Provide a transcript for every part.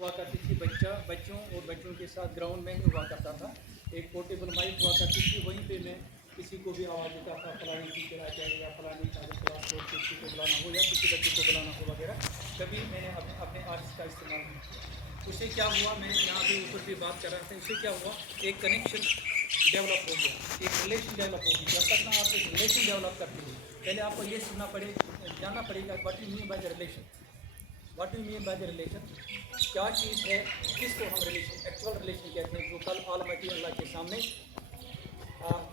हुआ करती थी बच्चों और बच्चों के साथ ग्राउंड में ही हुआ करता था। एक पोर्टेबल माइक हुआ करती थी, वहीं पे मैं किसी को भी आवाज़ देता था, फलानी टीचर आ जाए या फलानी अगर क्लास को किसी को बुलाना हो या किसी बच्चे को बुलाना हो वगैरह। कभी मैंने अपने आर्ट्स का इस्तेमाल नहीं किया। उससे क्या हुआ, मैं यहाँ पे ऊपर भी बात कर रहा था, उससे क्या हुआ, एक कनेक्शन डेवलप हो गया, एक रिलेशन डेवलप हो गई। जब तक ना आप एक रिलेशन डेवलप करते हो, पहले आपको ये जानना पड़ेगा what you mean by the relation. What you mean by the relation, क्या चीज़ है, किसको हम रिलेशन, एक्चुअल रिलेशन कहते हैं, जो कल ऑलमाइटी अल्लाह के सामने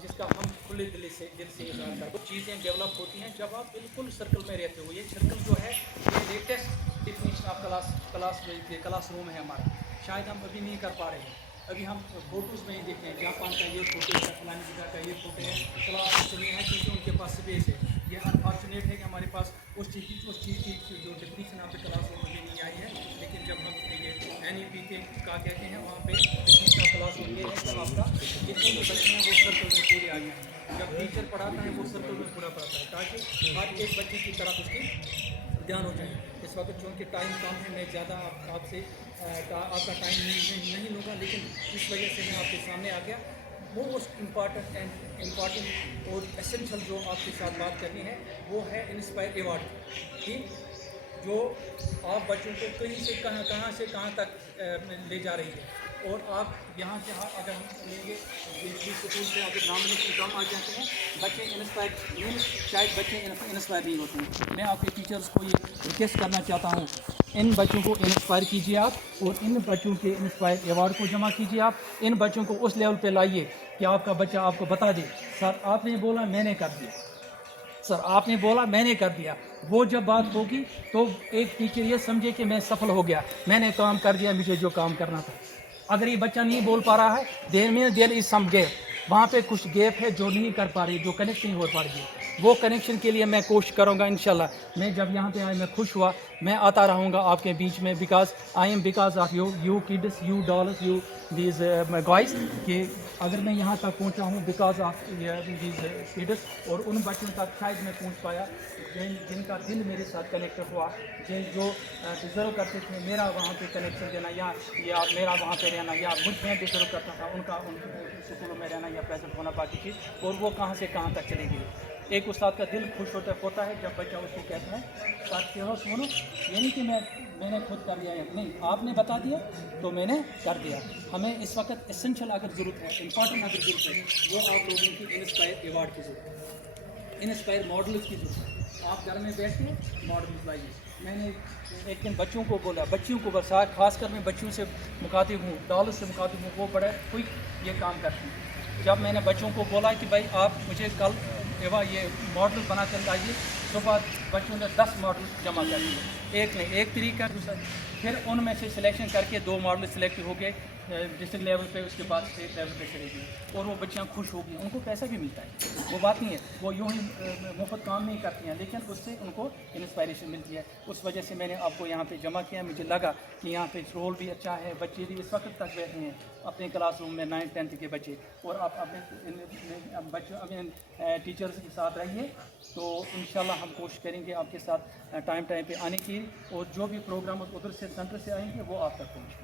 जिसका हम खुले दिल से इज़हार करते हैं। वो चीज़ें डेवलप होती हैं जब आप बिल्कुल सर्कल में रहते हो। ये सर्कल जो है, ये latest definition of class room है हमारा, शायद हम अभी नहीं कर पा रहे हैं। अभी हम फ़ोटोज़ में ही देखते हैं, जापान का ये फ़ोटो है, फलानी जगह का ये फ़ोटो है, क्लास इसलिए है क्योंकि उनके पास स्पेस है। ये अनफॉर्चुनेट है कि हमारे पास उस चीज़ की जो डिफिनीशन आपके क्लास रूम में नहीं आई है। लेकिन जब हम ये NEP के का कहते हैं, वहाँ पे डिफिनीशन ऑफ क्लास रूम ये है कि आपका जितने भी बच्चे हैं वो सर्कल में पूरे आ जाए। जब टीचर पढ़ाता है वो सर्कल में पूरा पढ़ाता है, ताकि हर एक बच्चे की तरफ उसकी ध्यान हो जाए। इस वक्त चूँकि टाइम कम है, मैं ज़्यादा आपसे आपका टाइम नहीं लूँगा, लेकिन इस वजह से मैं आपके सामने आ गया। मोस्ट इम्पॉर्टेंट और एसेंशियल जो आपके साथ बात करनी है वो है इंस्पायर अवार्ड की, जो आप बच्चों को कहीं से कहाँ से कहाँ तक ले जा रही है। और आप यहाँ से अगर हम लेंगे स्कूल से अगर नॉमिनेशन कम आ जाते हैं, बच्चे इंस्पायर नहीं, शायद बच्चे इंस्पायर नहीं होते हैं। मैं आपके टीचर्स को ये रिक्वेस्ट करना चाहता हूँ, इन बच्चों को इंस्पायर कीजिए आप, और इन बच्चों के इंस्पायर अवार्ड को जमा कीजिए आप। इन बच्चों को उस लेवल पे लाइए कि आपका बच्चा आपको बता दे, सर आपने बोला मैंने कर दिया, सर आपने बोला मैंने कर दिया। वो जब बात होगी तो एक टीचर ये समझे कि मैं सफल हो गया, मैंने काम कर दिया, मुझे जो काम करना था। अगर ये बच्चा नहीं बोल पा रहा है, देर इज सम गैप, वहाँ पे कुछ गैप है जो नहीं कर पा रही, जो कनेक्ट नहीं हो पा रही है। वो कनेक्शन के लिए मैं कोशिश करूँगा इंशाल्लाह। मैं जब यहाँ पे आया मैं खुश हुआ, मैं आता रहूँगा आपके बीच में, because of you kids, you dolls, you these guys, कि अगर मैं यहाँ तक पहुँचा हूँ बिकॉज ऑफ दीज किड्स, और उन बच्चों तक शायद मैं पहुँच पाया जिनका दिल मेरे साथ कनेक्ट हुआ, जो डिज़र्व करते थे मेरा वहाँ पे कनेक्शन देना, या मेरा वहाँ पे रहना, या मैं डिज़र्व करता था उनका स्कूलों में रहना या प्रेजेंट होना, बाकी चीज़, और वो कहाँ से कहाँ तक चली गई। एक उस्ताद का दिल खुश होता है जब बच्चा उसको कहता है सर सुनो, ये नहीं कि मैंने खुद कर दिया है, नहीं, आपने बता दिया तो मैंने कर दिया। हमें इस वक्त एसेंशियल अगर ज़रूरत है, इंपॉर्टेंट अगर ज़रूरत है, वो आप लोगों की इंस्पायर अवार्ड की ज़रूरत है, इंस्पायर मॉडल्स की ज़रूरत है। आप घर में बैठ के मॉडल्स लाइए। मैंने एक दिन बच्चों को बोला, बच्चियों को बस, खासकर मैं बच्चियों से मुखातिब हूँ, डॉलर से मुखातिब हूँ, वो बड़ा क्विक ये काम करती हैं। जब मैंने बच्चों को बोला कि भाई आप मुझे कल ये मॉडल बना कर लाइए, सुबह बच्चों ने 10 मॉडल जमा कर दिए, एक नहीं, एक तरीका दूसरा, फिर उनमें से सिलेक्शन करके 2 मॉडल सिलेक्ट हो गए डिस्ट्रिक्ट लेवल पे, उसके बाद स्टेट लेवल पे चली गई, और वो बच्चियाँ खुश हो गई, उनको पैसा भी मिलता है। वो बात नहीं है, वो यूँ ही मुफ्त काम नहीं करती हैं, लेकिन उससे उनको इंस्पायरेशन मिलती है। उस वजह से मैंने आपको यहाँ पे जमा किया। मुझे लगा कि यहाँ पे रोल भी अच्छा है, बच्चे भी इस वक्त तक बैठे हैं अपने क्लासरूम में, 9th-10th के बच्चे, और आप अपने टीचर्स के साथ रहिए, तो इंशाल्लाह हम कोशिश करेंगे आपके साथ टाइम पे आने की, और जो भी प्रोग्राम उधर से सेंटर से आएंगे वो आप तक पहुँचे।